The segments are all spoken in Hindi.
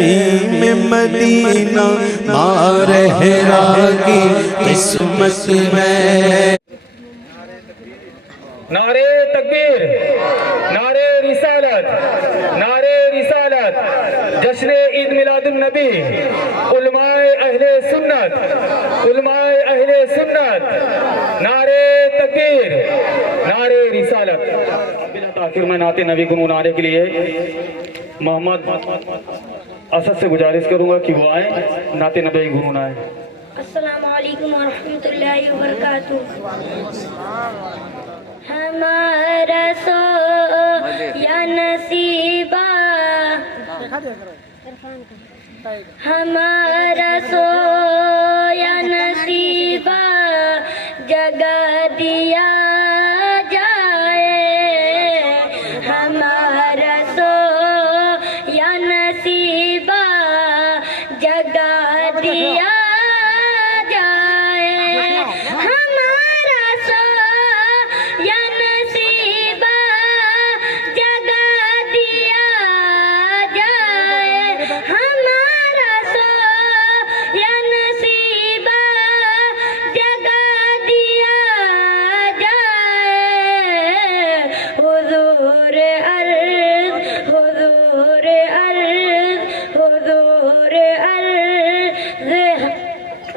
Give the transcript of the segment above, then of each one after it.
में मदीना मारहरा की किस्मत है। नारे तकबीर, नारे रिसालत, नारे रिसालत, जश्न ईद मिलादुन नबी, उलमाए अहले सुन्नत, उलमाए अहले सुन्नत, नारे तकबीर, नारे रिसालत। बिला ताखिर में नाते नबी गुनगुनाने के लिए मोहम्मद असद से गुजारिश करूंगा कि वो आए नाते नबी गुनगुनाए। अस्सलामु अलैकुम व रहमतुल्लाहि व बरकातुहू। हमारा सो या नसीबा, हमारा सो या नसीबा जगा दिया जाए, हमारा सो या नसीबा जगा दिया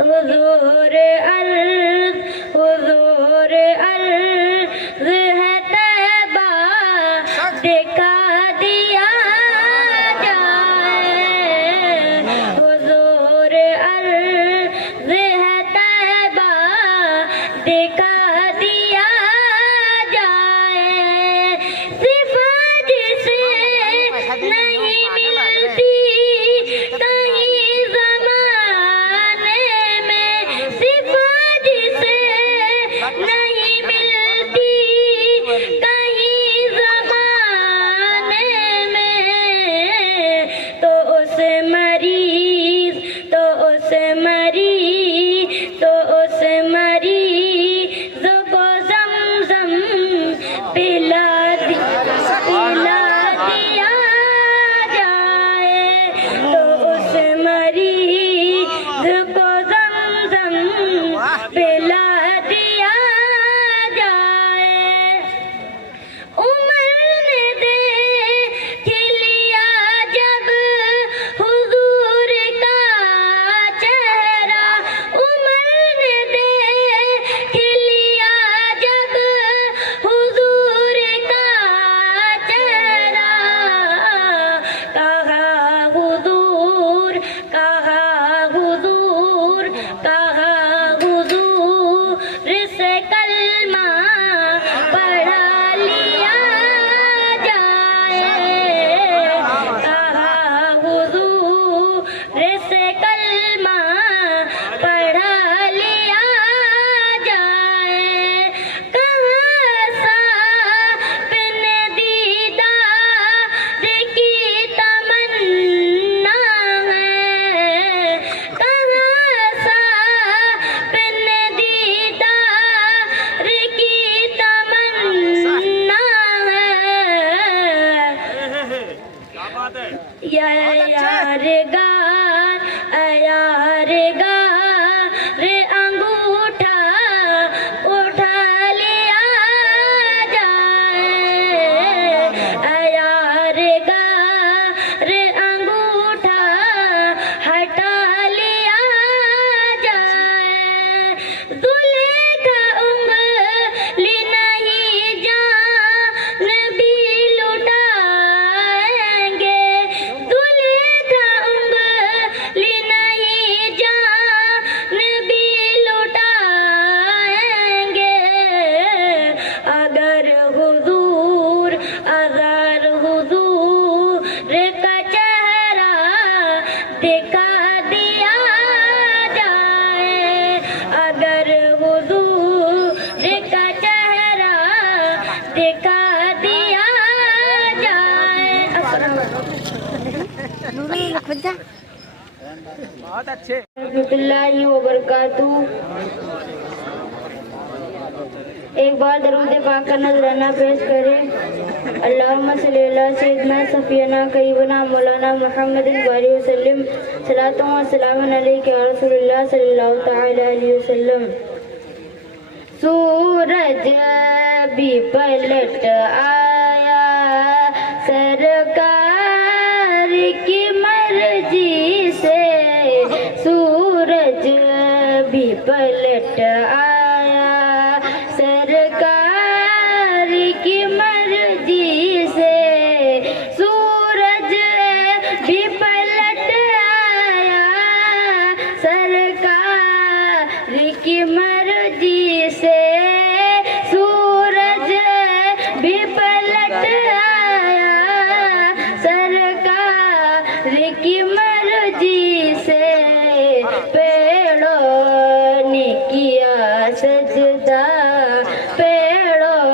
हुज़ूर अर्ज़, हुज़ूर अर्ज़ है तैबा दिखा दिया जाए, हुज़ूर अर्ज़ है तैबा दिखा दिया जाए। सिफ़ात जिसे नहीं मिलती कहीं ज़माने में, सिफ़ात जिसे नहीं मिलती कहीं ज़माने में, तो उस मरीज़, तो उस मरीज़, तो उस मरीज़ को ज़मज़म पिला दिया जाए, तो उस मरीज़ को ज़मज़म पिला दिया जाए। उमर ने देख लिया जब हुज़ूर का चेहरा, उमर ने देख लिया जब हुज़ूर का चेहरा, कहा हुज़ूर, कहा हुज़ूर, कहा हुज़ूर से कलमा पढ़ा लिया जाए, कहा हुज़ूर से कलमा पढ़ा लिया जाए। कहाँ साफ़ ने दीदार की तमन्ना है, कहाँ साफ़ ने दीदार की तमन्ना है। या यारगार, यारगार अंगूठा उठा लिया जाए, यारगार अंगूठा हटा लिया जाए। ज़ुलेखा उंगली नहीं जान भी लुटाएंगे, ज़ुलेखा उंगली नहीं जान भी लुटाएंगे, अगर हुज़ूर का चेहरा दिखा दिया जाए, अगर हुज़ूर का चेहरा दिखा दिया जाए। बहुत अच्छे। रहमतुल्लाहि व बरकातुहू। एक बार दरूद पाक का नजराना पेश करें। अल्लाहुम्मा सल्ली अला सय्यिदना सफियना करीबना मौलाना मुहम्मदिन वाली वसल्लम सलातु व सलामुन अलैका या रसूलल्लाह सल्लल्लाहु तआला अलैहि वसल्लम। सूरज भी पलट आया सरकार की मर्जी से, सूरज भी पलट आया सरकार की मर्जी से, सूरज भी पलट आया सरकार की मर्जी से, सूरज भी पलट आया सरकार की मर्जी से। पेड़ों ने किया सजदा, पेड़ों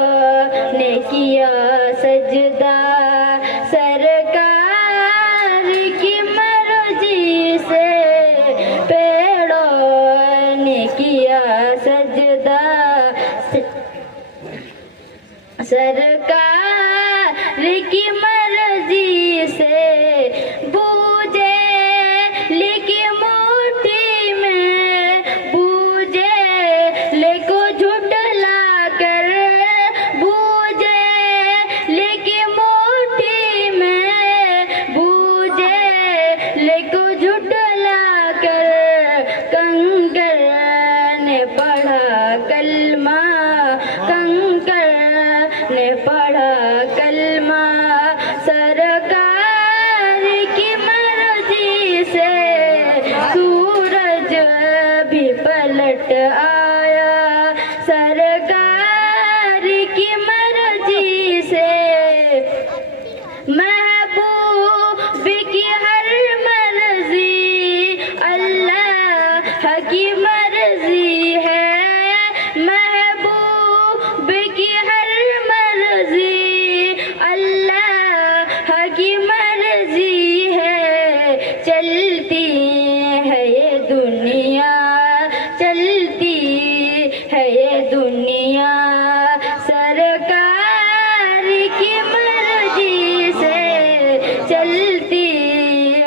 ने किया सजदा सरकार की मर्जी से, पेड़ों ने किया सजदा सरकार की मर्जी से। बूझे लेके मुट्ठी में, बूझे लेको झुटला कर, बूझे लेके मुट्ठी में, बूझे लेको झुटला कर, कंकर ने पढ़ा कलमा, कंकर ने पढ़ा कलमा सरकार की मर्जी से, सूरज भी पलट आया सरकार की मर्जी से। महबूब की हर मर्जी अल्लाह की मर्जी है, महबूब की हर मर्जी अल्लाह की मर्जी है। चलती है ये दुनिया, चलती है ये दुनिया सरकार की मर्जी से, चलती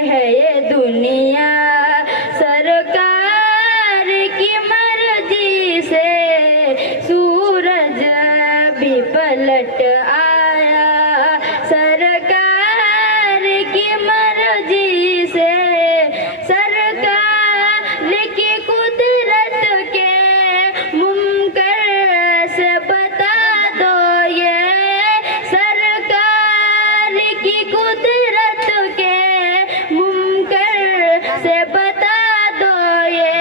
है ये दुनिया सरकार की मर्जी से। सूरज भी पलट आया सरकार की मर्जी से, सरकार की कुदरत के मुमकिन से बता दो ये, सरकार की कुदरत के मुमकिन से बता दो ये।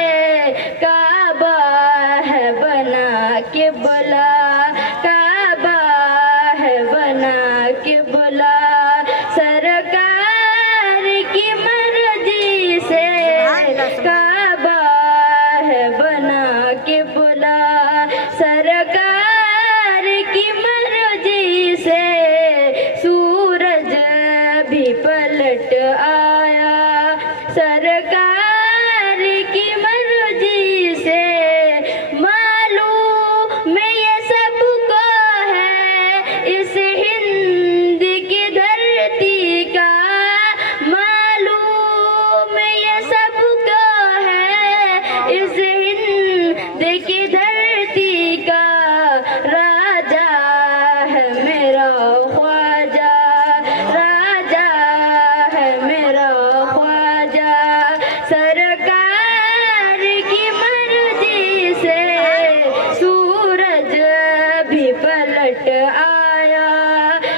काबा है बना के बुला, काबा है बना के बुला सरकार की मर्जी से, काबा है बना के बुला सरकार की मर्जी से। सूरज भी पलट आया सरकार की मर्जी से। मालूम ये सबको है इस हिंद की धरती का, मालूम ये सबको है इस हिंद की धरती का। राजा है मेरा ख्वाजा, राजा है मेरा ख्वाजा सरकार की मर्जी से। सूरज भी पलट आया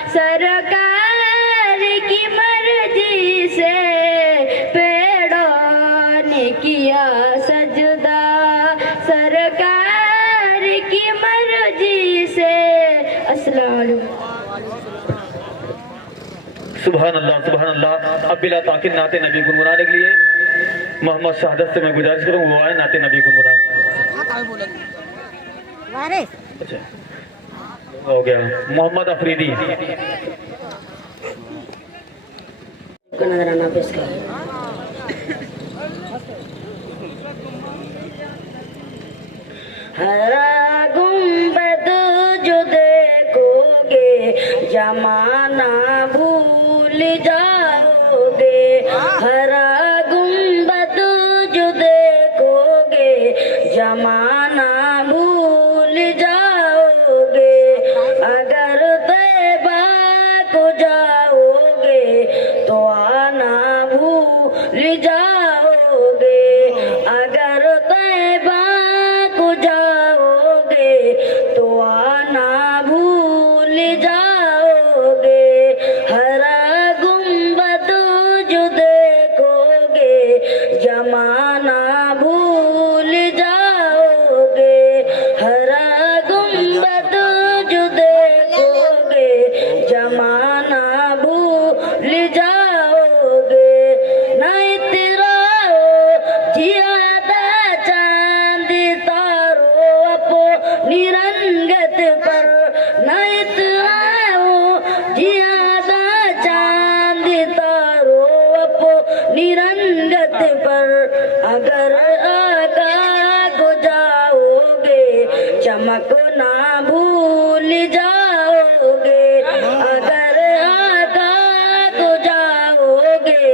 सरकार की मर्जी से, पेड़ों ने किया सजदा सरकार की मर्जी से। अस्सलाम वालेकुम। सुभान अल्लाह, सुभान अल्लाह। अब बिला ताकिद नाते नबी गुनगुनाने के लिए मोहम्मद शहादत से मैं गुजारिश करूँ वो आए नाते नबी गुनगुनाए। अच्छा हो गया। मोहम्मद अफरीदी को नजराना पेश करिए। हरा गुंबद जो देखोगे जमाना भूल जाओगे, हरा गुंबद जो देखोगे, जमाना भूल जाओगे। अगर तैबा को जाओगे तो आना भूल जाओगे, अगर तैबा को जाओगे तो आना भूल जाओगे। हरा गुंबद जो देखोगे, जमाना भूल जाओगे, हरा गुंबद जो देखोगे, जमाना भूल जाओगे। न इतराओ जियादा चांद तारो अपनी रंगत पर, न इतराओ जियादा चांद तारो अपनी रंगत पर। अगर आका को जाओगे, चमक ना भूल जाओगे, अगर आका को जाओगे,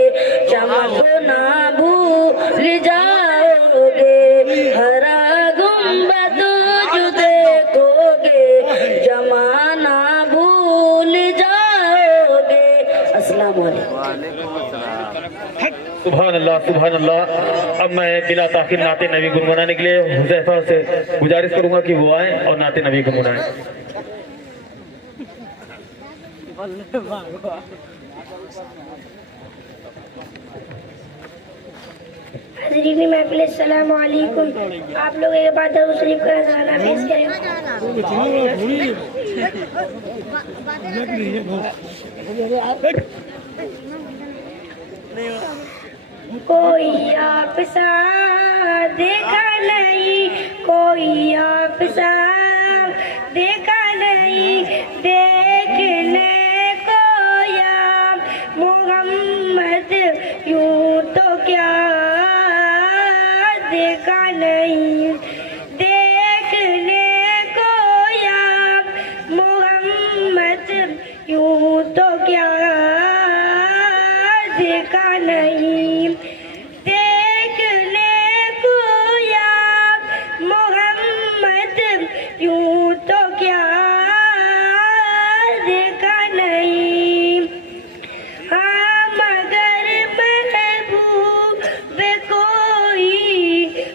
चमक ना भूल जाओगे। हरा गुंबद जो देखोगे, जमाना भूल जाओगे। अस्सलाम वालेकुम। सुभान अल्लाह, सुभान अल्लाह। अब मैं बिला ताखिर नाते नबी गुनगुनाने के लिए हुज़ैफा से गुजारिश करूंगा कि वो आए और नाते नबी गुनगुनाएं। हज़रीन महफ़िल, अस्सलाम वालेकुम। आप लोग एक बार दरूद शरीफ का नज़राना पेश करें। कोई आप सा देखा नहीं, कोई आप सा देखा नहीं, देखने को या मोहम्मद यूं तो क्या देखा नहीं, देखने को या मोहम्मद यूं तो क्या देखा नहीं, देखने को या मोहम्मद यूं तो क्या देखा नहीं। हाँ मगर महबूब कोई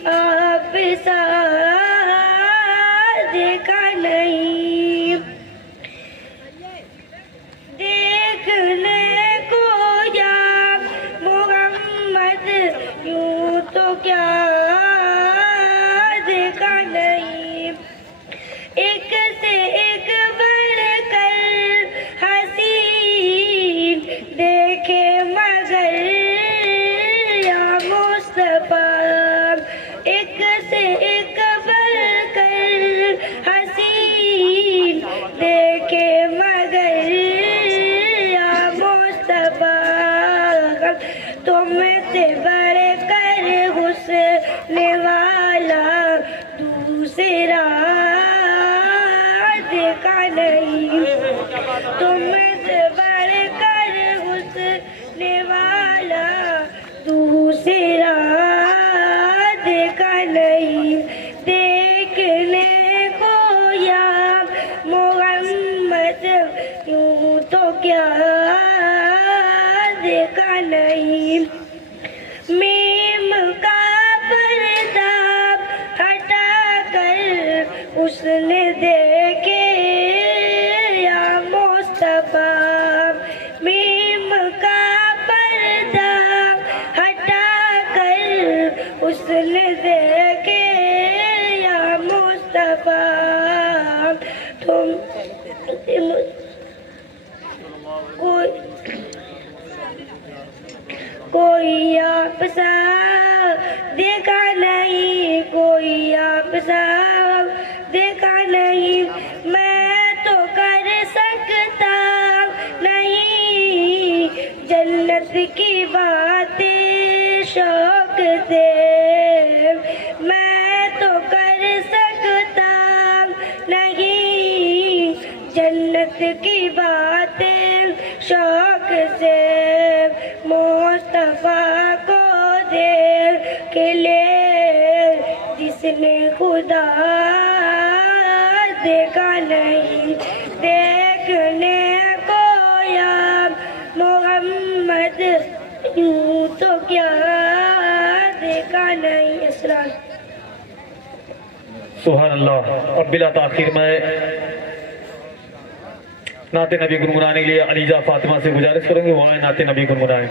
आप सा देखा नहीं, देखने को या मोहम्मद यूं तो क्या देखा नहीं। एक से एक बढ़कर हसीन देखे मगर या मुस्तफा, एक से एक बढ़कर हसीन देखे मगर या मुस्तफा। तुमसे बढ़कर हुस्न वाला दूसरा देखा नहीं, तुमसे बढ़कर हुस्न वाला दूसरा देखा नहीं, देखने को या मोहम्मद यूं तो क्या देखा नहीं। मीम का पर्दा हटा कर उसने देखे या मुस्तफा, मीम का पर्दा हटा कर उसने देखे या मुस्तफा। तुम कोई आप सा देखा नहीं, कोई आप सा देखा नहीं, मैं तो कर सकता नहीं जन्नत की बातें शौक से, मैं तो कर सकता नहीं जन्नत की बात खुदा देखा नहीं देखने को या मोहम्मद यूं तो क्या देखा नहीं। अस्सलाम। सुभान अल्लाह। अब बिला ताखिर में नाते नबी गुनगुनाने के लिए अलीजा फातिमा से गुजारिश करेंगे, वहाँ नाते नबी गुनगुनाएं।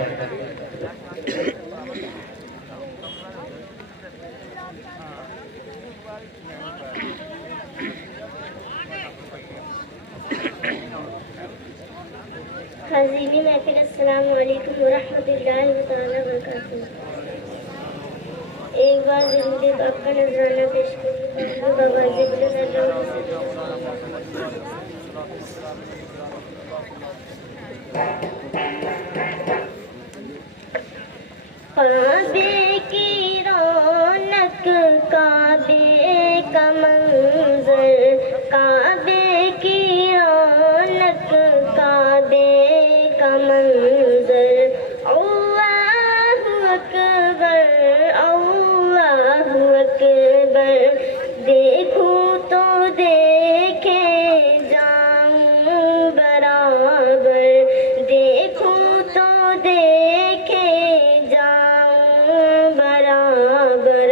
हाज़रीन महफिल, अस्सलाम वालेकुम व रहमतुल्लाहि व तआला व बरकातुहू। एक बार जिंदगी का आपका नजराना पेश करूँगा बाबा जी काबे की रौनक, काबे का मंजर, काबे की रौनक, काबे का मंजर। अल्लाहु अकबर, अल्लाहु अकबर। देखूं तो देखे जाऊं बराबर, देखूं तो देखे जाऊं बराबर।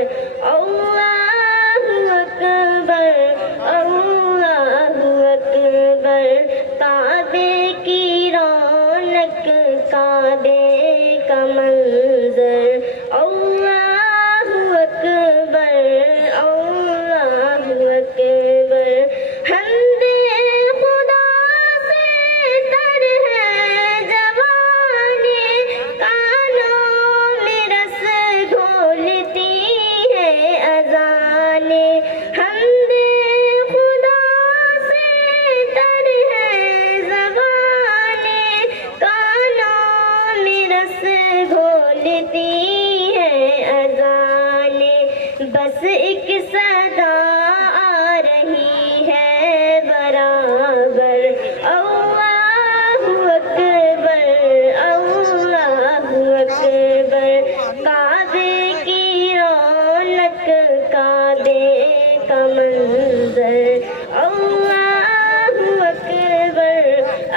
अल्लाहु अकबर, अल्लाहु अकबर। काबे की रौनक, काबे का मंजर। अल्लाहु अकबर, अल्लाहु अकबर। हमदे खुदा से तर है जवानी, कानों में रस घोलती है अज़ाने। हमदे खुदा से तर है जवानी, कानों में रस घोलती है अज़ाने। बस एक सदा आ रही है बराबर। अल्लाहु अकबर, अल्लाहु अकबर। काबे की रौनक, काबे का मंजर। अल्लाहु अकबर,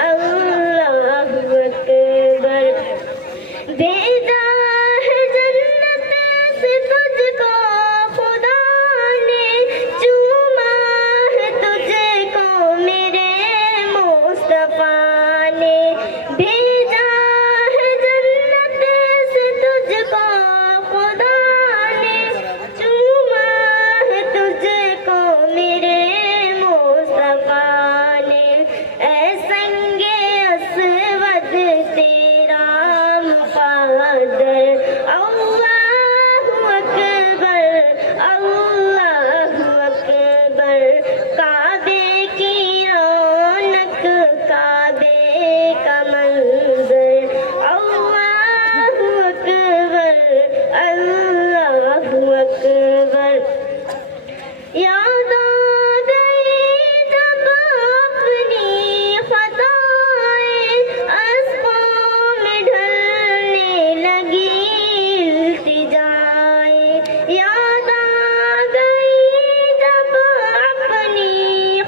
अल्लाहु अकबर। भेजा है जन्नत से तुझको खुदा ने, चूमा है तुझको मेरे मुस्तफा ने। भेजा है जन्नत से तुझको खुदा ने, चूमा है तुझको मेरे मुस्तफा ने। ऐ संगे अस्वद तेरा मुक़द्दर। अल्लाहु अकबर, अल्लाहु अकबर। काबे की रौनक, काबे का मंजर। अल्लाहु अकबर, अल्लाहु अकबर। याद आ गई जब अपनी खताएं, अज़्क़ों में ढलने लगी इल्तिजाएं। याद आ गई जब अपनी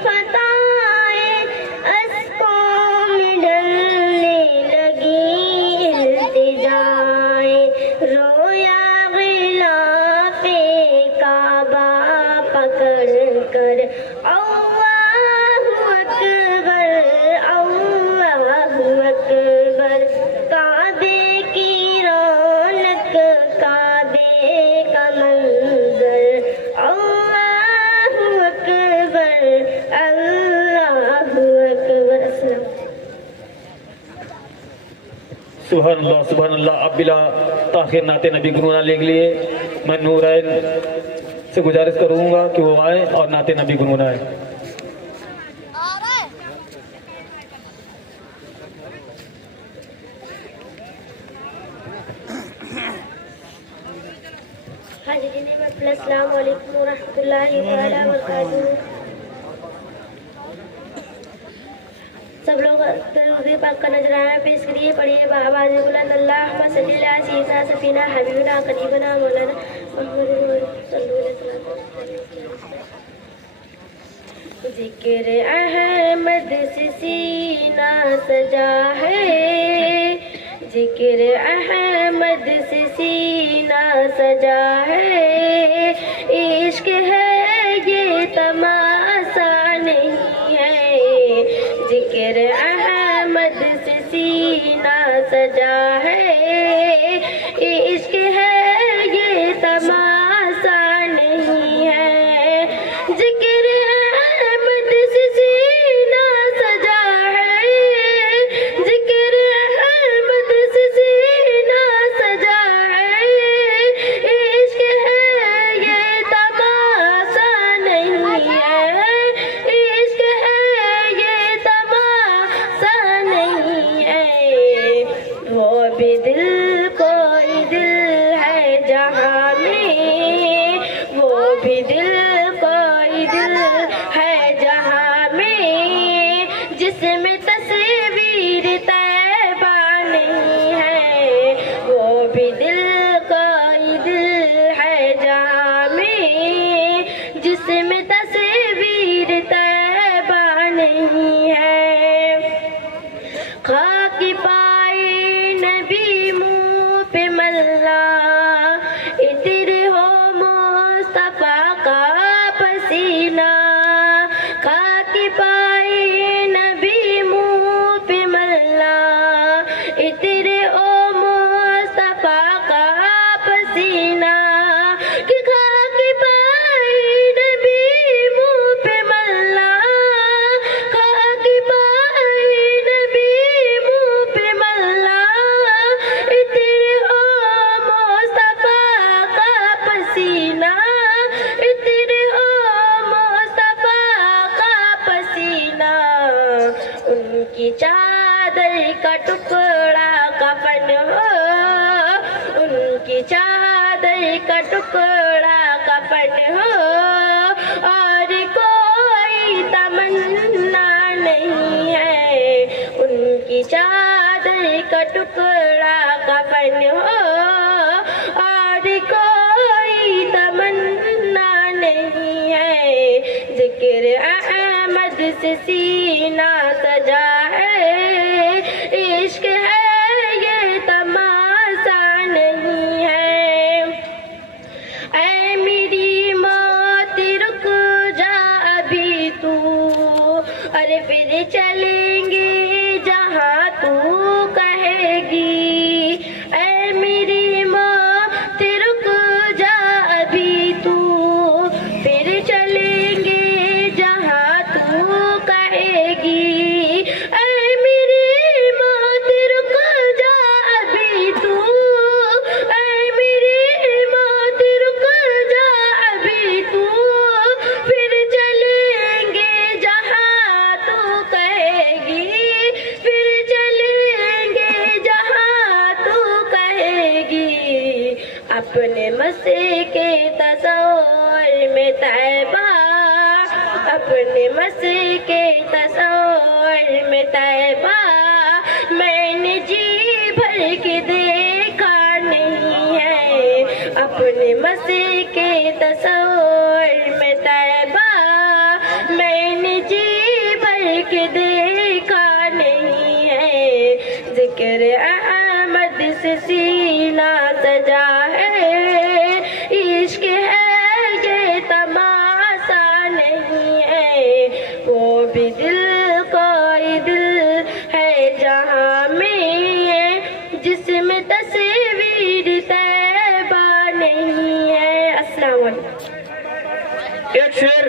खताएं, अज़्क़ों में ढलने लगी इल्तिजाएं। रोया ग़िलाफ़े काबा पकड़ कर। अल्लाहु अकबर, अल्लाहु अकबर। काबे की रौनक, काबे का मंजर। अल्लाहु अकबर, अल्लाहु अकबर। अस्सलाम। सुभान अल्लाह, सुभान अल्लाह। अब बिला ताखिर नाते नबी गुनगुनाने के लिए मैं नूरैन से गुजारिश करूँगा कि वो आए और नाते नबी गुनगुनाएं। हाज़रीन महफिल, अस्सलाम वालेकुम व रहमतुल्लाहि तआला व बरकातुहू। सब लोग दरूद पाक का नजराना पेश करिए, पढ़िए। बाबा बुलंद अल्लाहुम्मा सल्ली अला सय्यिदना सफीना हबीबना करीबना मौलाना जिक्र अहमद से सीना सजा है, जिक्र अहमद से सीना सजा है। इश्क है ये तमाशा नहीं है, जिक्र अहमद से सीना सजा है। इश्क है ये तमाशा नहीं है, जिक्र अहमद से सीना सजा है। जिक्र अहमद से सीना सजा है। इश्क है ये तमाशा नहीं है, इश्क है ये तमाशा नहीं है। वो भी दिल कोई दिल है जहाँ में, वो भी दिल कोई दिल है जहाँ में, जिसमें तस्वीर तैबा नहीं है। वो भी दिल कोई दिल है जहाँ में, जिसमें तस्वीर तैबा नहीं है। खाक पाए नबी मुँह पे मल्ला, इतर हो मुस्तफा का पसीना। खाक पाए नबी मुँह पे मल्ला, इतर ओ मुस्तफा का पसीना। कि खाक पाए नबी मुँह पे मल्ला, खाक पाए नबी मुँह पे मल्ला, इतर ओ मुस्तफा का पसीना। इतर ओ मुस्तफा का पसीना। उनकी चादर का टुकड़ा कफन हो, उनकी चादर का टुकड़ा कफन हो, और कोई तमन्ना नहीं है। उनकी चादर का टुकड़ा कफन हो, और कोई तमन्ना नहीं है। जिक्र अहमद से सीना सजा है। इश्क है ये तमाशा नहीं है। ऐ मेरी मौत रुक जा अभी तू, अरे फिर चलेंगे जहाँ तू कहेगी। ऐ मेरी मौत रुक जा अभी तू, फिर चलेंगे जहाँ तू कहेगी। ऐ मेरी मौत रुक जा अभी तू, ऐ मेरी मौत रुक जा अभी तू, फिर चलेंगे जहाँ तू कहेगी। फिर चलेंगे जहाँ तू कहेगी। अपने मसे के तस्वीर में तैबा, अपने मसे के तस्वीर में तैबा, मैंने जी भर के देखा नहीं है। अपने मसे के तस्वीर में तैबा, मैंने जी भर के देखा नहीं है। जिक्र अहमद से सीना सजा है। इश्क है ये तमाशा नहीं है। वो भी दिल कोई दिल है जहाँ में, जिसमें तस्वीर तैबा नहीं है। अस्सलाम वालेकुम। एक शेर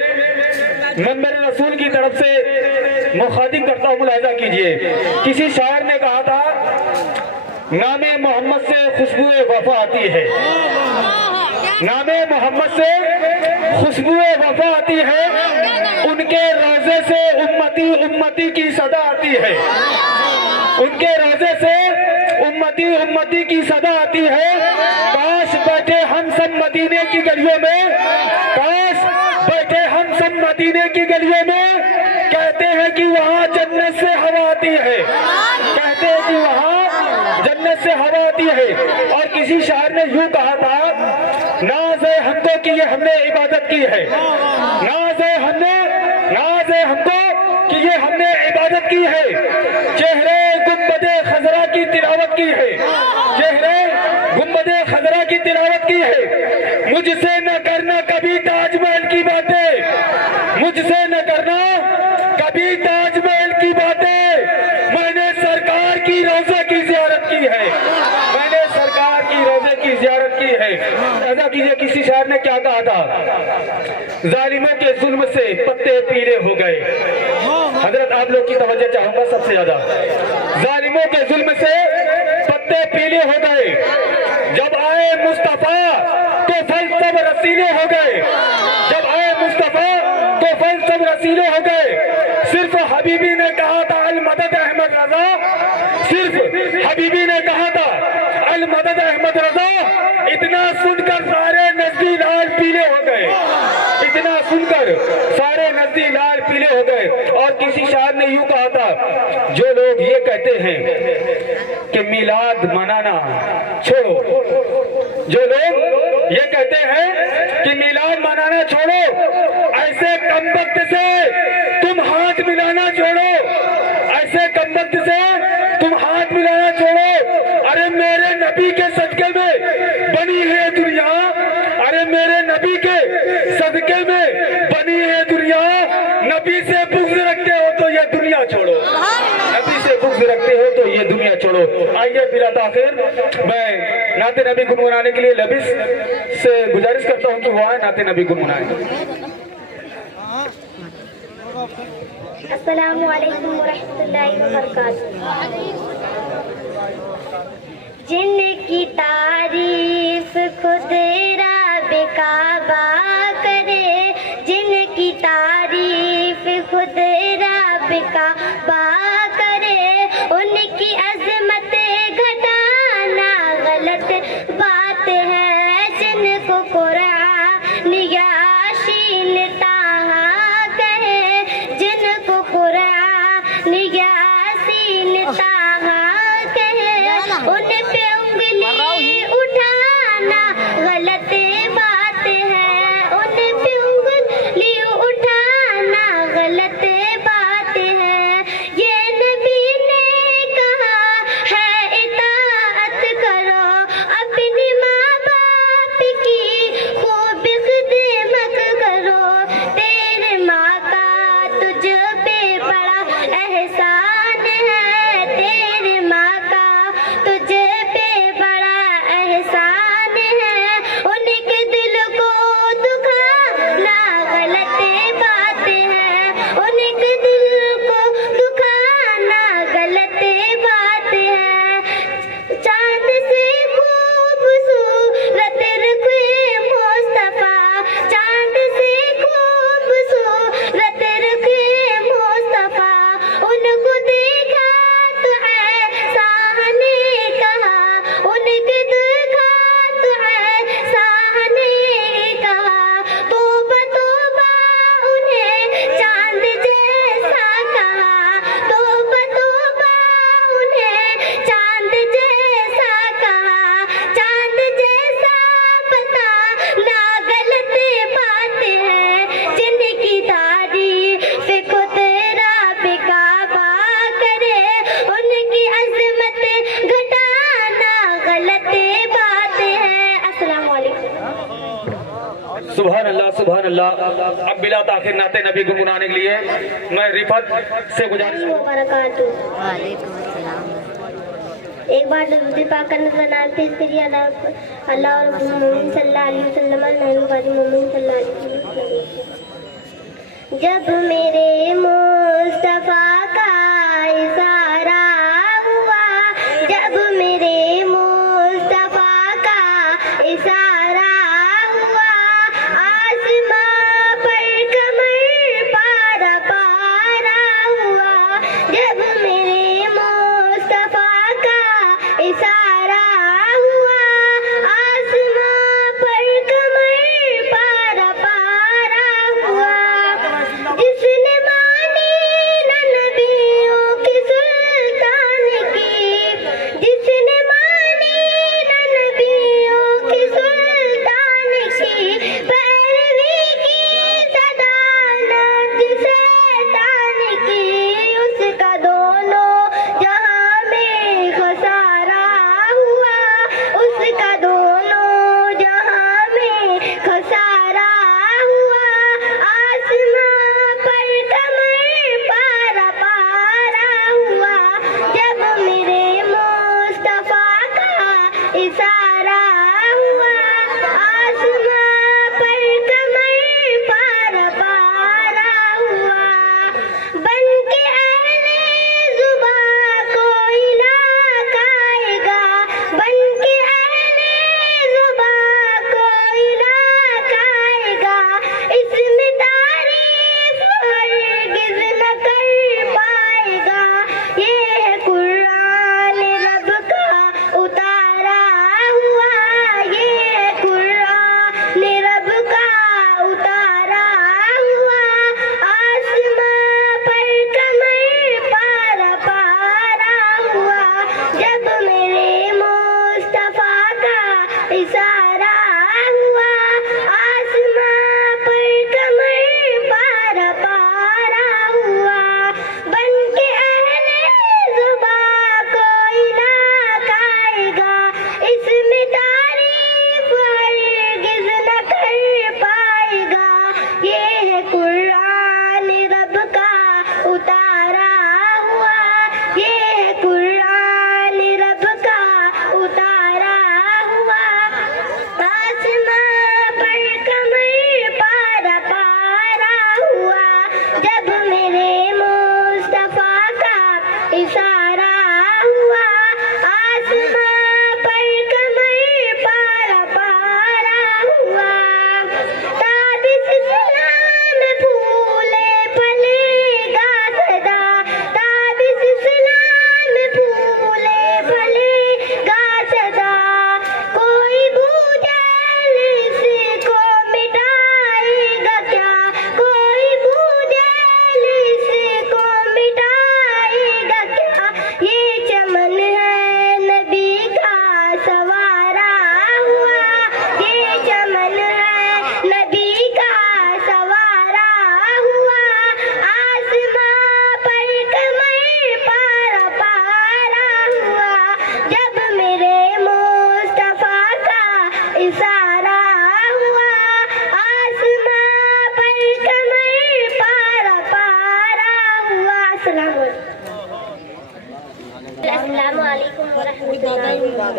मंबर रसूल की तरफ से मुखातिब करता हूँ, मुलाहिजा कीजिए। किसी शायर ने कहा था, नामे मोहम्मद से खुशबुए वफा आती है, नामे मोहम्मद से खुशबुए वफा आती है। उनके रोजे से उम्मती उम्मती की सदा आती है, उनके रोजे से उम्मती उम्मती की सदा आती है। काश बैठे हम सब मदीने की गलियों में, काश बैठे हम सब मदीने की गलियों में, कहते हैं कि वहाँ जन्नत से हवा आती है, कहते हैं कि वहाँ जन्नत से हवा आती है। और किसी शायर ने यूं कहा था नाज है हमको कि ये हमने इबादत की है, नाज है हमको कि ये हमने इबादत की है, चेहरे गुंबदे खजरा की तिलावत की है, चेहरे गुंबदे खजरा की तिलावत की है। मुझसे न करना कभी ताजमहल की बातें, मुझसे न करना कभी ताजमहल की बातें, मैंने सरकार की रोज़े की ज़ियारत की है, मैंने सरकार की रोज़े की ज़ियारत की है। ऐसा कीजिए, किसी शायर ने क्या कहा था, जालिमों के जुल्म से पत्ते पीले हो गए। हजरत आप लोग की तवज्जो चाहूंगा सबसे ज्यादा, जालिमों के जुल्म से पत्ते पीले हो गए, जब आए मुस्तफा तो फल सब रसीले हो गए, जब आए मुस्तफा तो फल सब रसीले हो गए। सिर्फ हबीबी ने कहा था अल मदद अहमद रजा, सिर्फ हबीबी ने कहा था अल मदद अहमद रजा, इतना सुनकर सारे नजदी लाल पीले हो गए, इतना सुनकर सारे नजदी लाल पीले हो गए। और किसी शायर ने यूं कहा था, जो लोग ये कहते हैं कि मिलाद मनाना छोड़ो, जो लोग ये कहते हैं कि मिलाद मनाना छोड़ो, ऐसे कमबख्त से तुम हाथ मिलाना छोड़ो, ऐसे कमबख्त से तुम हाथ मिलाना छोड़ो। अरे मेरे नबी के सदके में बनी है दुनिया, अरे मेरे नबी के सदके में बनी है दुनिया, नबी से बुग़्ज़ रखते हो तो ये दुनिया छोड़ो, नबी से बुग़्ज़ रखते हो तो ये दुनिया छोड़ो। आइए बिला ताख़िर मैं नाते नबी गुनगुनाने के लिए लबिस से गुजारिश करता हूँ कि वो आए नाते नबी गुनगुनाए। अस्सलामु अलैकुम वरहमतुल्लाहि वबरकातुहू। जिनकी तारीफ खुद रब काबा करे, जिनकी तारीफ खुद रब काबा करे, उनकी अजमत घटाना गलत बात है। जिनको कुरान यासीन ताहा कहे, जिनको कुरान यासीन ताहा कहे, उन पे उंगली उठाना गलत बात है, उन पे उंगली उठाना गलत बात है। ये नबी ने कहा है इताअत करो, अपनी माँ बाप की खूब खिदमत करो, तेरे माँ का तुझ पे बड़ा एहसान है, तेरे माँ का तुझ पे बड़ा एहसान है। उनके दिल को दुखाना गलत बात है, उनके दिल को दुखाना गलत बात है। चांद से खूबसूरत रखे मुस्तफा, चांद से खूबसूरत रखे मुस्तफा, उनको देखा तो ऐसा ने कहा, उनके देखा तो ऐसा ने कहा, तौबा तौबा उन्हें चांद जैसा कहा, तौबा तौबा उन्हें चांद जैसा कहा, चांद जैसा पता ना गलत बात है। जिनकी तारीफ खुद रब काबा करे, उनकी अजमत घटाना गलत बात है। अस्सलामु अलैकुम। सुभान अल्लाह, सुभान अल्लाह। अब बिला ताख़िर नाते नबी गुनगुनाने के लिए मैं रिफत से गुजारिश वबरकातुहू। एक बार नबी पाक का नाम पेश करिए, अल्लाह और मोहम्मद सल्लल्लाहु अलैहि वसल्लम, मोहम्मद सल्लल्लाहु अलैहि वसल्लम। जब मेरे मुस्तफा का इशारा हुआ, जब मेरे मुस्तफा का इशारा हुआ, आसमां पर कमर पारा पारा हुआ, जब मेरे मुस्तफा का इशारा हुआ, आसमां पर कमर पारा पारा हुआ। जिसने मानी न नबी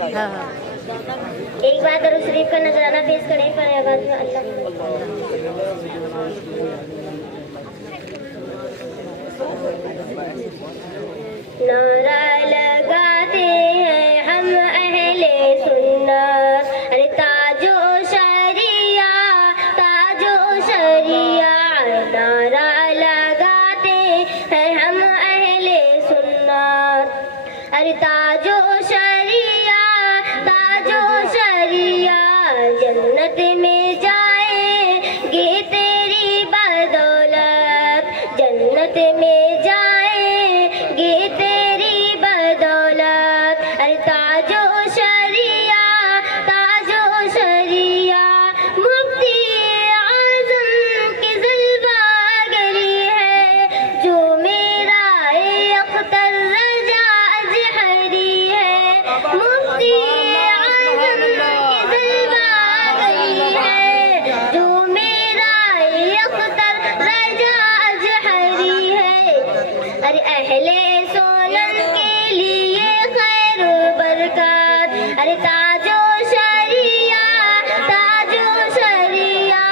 एक बार दरूद शरीफ का नजराना पेश करें पर आवाज में अल्लाह। नारा लगाते हैं हम अहले सुन्नत, अरे ताजो शरिया ताजो शरिया। नारा लगाते हैं हम अहले सुन्नत, अरे ताजो शरिया ताजो शरिया। जन्नत में जाएंगे तेरी बदौलत, जन्नत में जाएंगे तेरी बदौलत। अरे ताजो शरिया ताजो शरिया। मुफ्ती आज़म की ज़ुल्फ़ागरी है जो मेरा अख्तर रजा अजहरी है। मुफ्ती आज़म की ज़ुल्फ़ागरी है जो मेरा अख्तर रजा अजहरी है। अरे अहले सोलन के लिए खैर बरकत, अरे ताजो शरिया ताजो शरिया।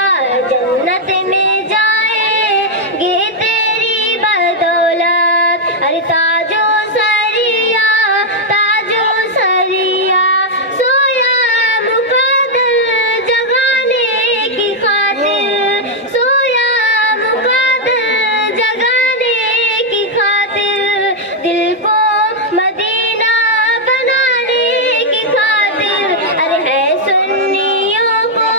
जन्नत में जाएंगे तेरी बदौलत, अरे ताजो शरिया ताजो शरिया। सोया मुक़द्दर जगाने की खातिर, सोया मुक़द्दर जगाने की खातिर। दिल को मदीना बनाने की खातिर। अरे है सुन्नियों को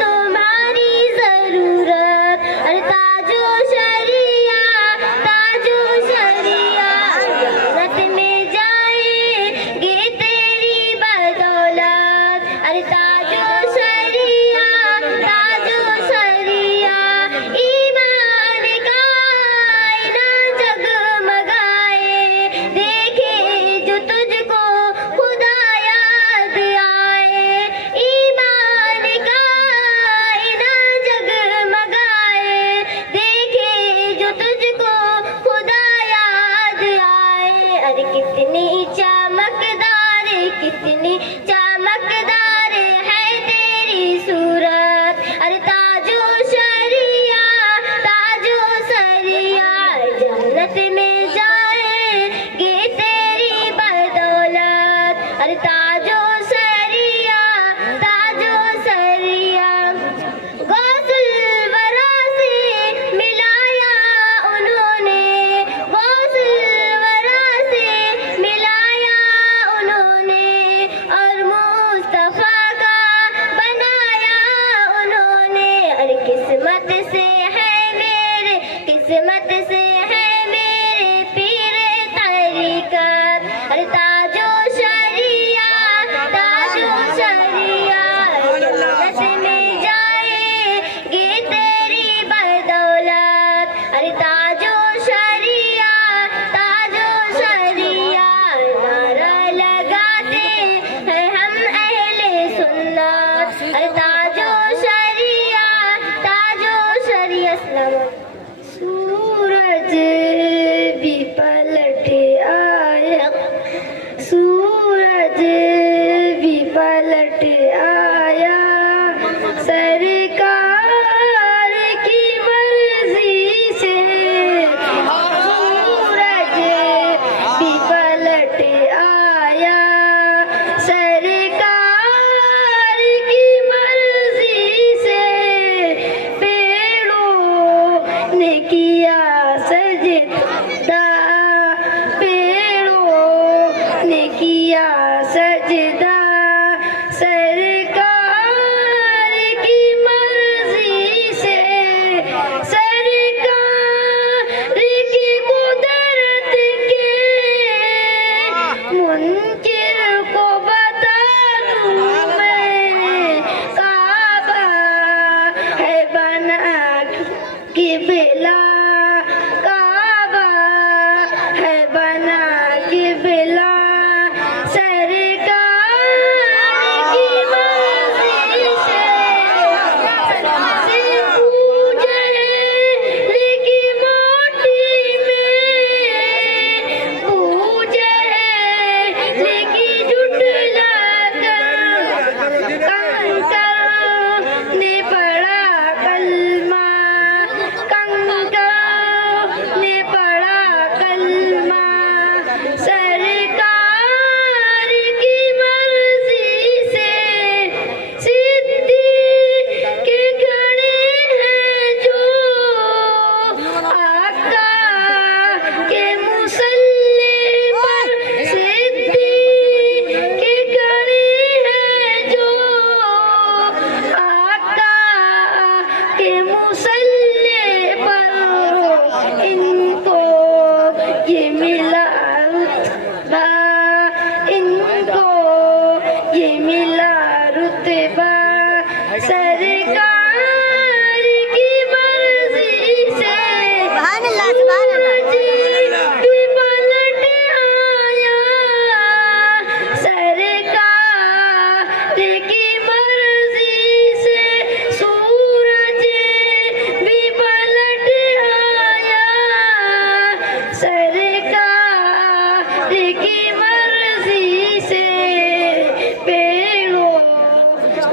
तुम्हारी ज़रूरत। अरे ताजो शरिया ताजो शरिया। जन्नत में जाएंगे तेरी बदौलत, अरे ताजो शरिया ताजो शरिया। ईमान का आईना जगमगाए, देखे जो तुझको खुदा याद आए। ईमान का आईना जगमगाए, देखे जो तुझको खुदा याद आए। अरे कितनी चमकदार है तेरी सूरत, अरे ताजो शरिया ताजो शरिया। जन्नत में जाएंगे तेरी बदौलत, अरे ताजो शरिया ताजो शरिया। गौसुल वरा से मिलाया उन्होंने, गौसुल वरा से मिलाया उन्होंने। और मुस्तफा का बनाया उन्होंने। अरे किस्मत से है मेरे पीर तरीक़त, अरे ताजो शरिया ताजो शरिया। जन्नत में जाएंगे तेरी बदौलत, अरे ताजो शरिया ताजो शरिया। नारा लगाते हैं हम अहले सुन्नत, अरे ताजो शरिया ताजो शरिया। सूरज भी पलट आया, सूरज भी पलट आया। सरकार की मर्जी से सूरज भी पलट आया। सरकार की मर्जी से पेड़ों ने किया सजदा, पेड़ों ने किया सजदा। सरकार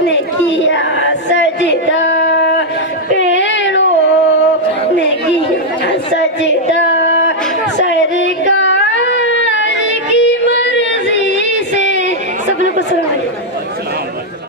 ने किया सजदा, पैरों ने किया सजदा।